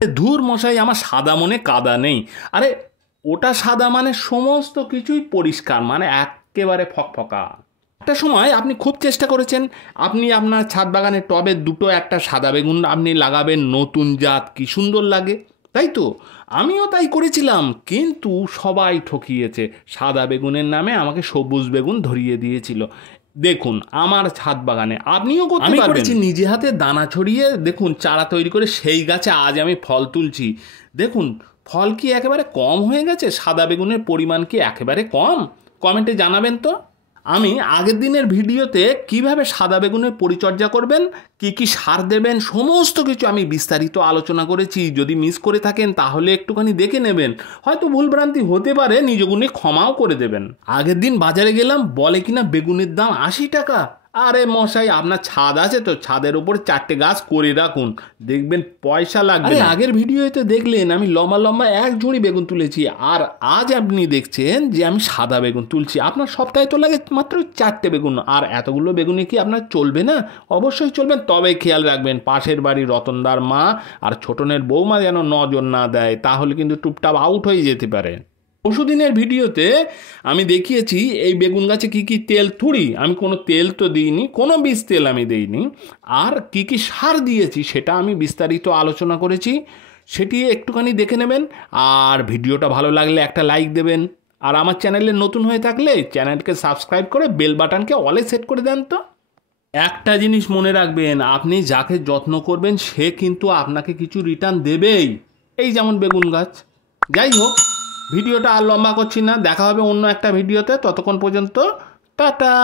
ধুর মশাই, আমার সাদা মনে কাদা নেই। আরে ওটা সাদা মানে সমস্ত কিছুই পরিষ্কার, মানে একেবারে ফকফকা। একটা সময় আপনি খুব চেষ্টা করেছেন, আপনি আপনার ছাদ বাগানের টবে দুটো একটা সাদা বেগুন আপনি লাগাবেন, নতুন জাত, কি সুন্দর লাগে, তাই তো? আমিও তাই করেছিলাম, কিন্তু সবাই ঠকিয়েছে। সাদা বেগুনের নামে আমাকে সবুজ বেগুন ধরিয়ে দিয়েছিল। দেখুন আমার ছাদ বাগানে আপনিও করতে পারবেন। আমি করেছি নিজে হাতে দানা ছড়িয়ে, দেখুন চারা তৈরি করে সেই গাছে আজ আমি ফল তুলছি। দেখুন ফল কি একেবারে কম হয়ে গেছে? সাদা বেগুনের পরিমাণ কি একেবারে কম? কমেন্টে জানাবেন তো। আমি আগের দিনের ভিডিওতে কিভাবে সাদা বেগুনের পরিচর্যা করবেন, কি কি সার দেবেন, সমস্ত কিছু আমি বিস্তারিত আলোচনা করেছি। যদি মিস করে থাকেন তাহলে একটুখানি দেখে নেবেন, হয়তো ভুলভ্রান্তি হতে পারে, নিজ গুণে ক্ষমাও করে দেবেন। আগের দিন বাজারে গেলাম, বলে কিনা বেগুনের দাম 80 টাকা। আরে মশাই, আপনার ছাদ আছে তো, ছাদের উপর 4টে গাছ করে রাখুন, দেখবেন পয়সা লাগবে। আগের ভিডিওতে দেখলেন আমি লম্বা লম্বা এক ঝুড়ি বেগুন তুলেছি, আর আজ আপনি দেখছেন যে আমি সাদা বেগুন তুলছি। আপনার সপ্তাহে তো লাগে মাত্র 4টে বেগুন, আর এতগুলো বেগুনে কি আপনার চলবে না? অবশ্যই চলবেন, তবে খেয়াল রাখবেন পাশের বাড়ি রতনদার মা আর ছোটনের বৌমা যেন নজর না দেয়, তাহলে কিন্তু টুপটাপ আউট হয়ে যেতে পারে। পরশুদিনের ভিডিওতে আমি দেখিয়েছি এই বেগুন গাছে কী কী তেল থুড়ি, আমি কোনো তেল তো দিইনি, কোনো বীজ তেল আমি দিইনি, আর কী কী সার দিয়েছি সেটা আমি বিস্তারিত আলোচনা করেছি, সেটি একটুখানি দেখে নেবেন। আর ভিডিওটা ভালো লাগলে একটা লাইক দেবেন, আর আমার চ্যানেলে নতুন হয়ে থাকলে চ্যানেলকে সাবস্ক্রাইব করে বেল বাটনকে অলে সেট করে দেন তো। একটা জিনিস মনে রাখবেন, আপনি যাকে যত্ন করবেন সে কিন্তু আপনাকে কিছু রিটার্ন দেবেই, এই যেমন বেগুন গাছ। যাই হোক, ভিডিওটা আর লম্বা করছি না, দেখা হবে অন্য একটা ভিডিওতে, ততক্ষণ পর্যন্ত টাটা।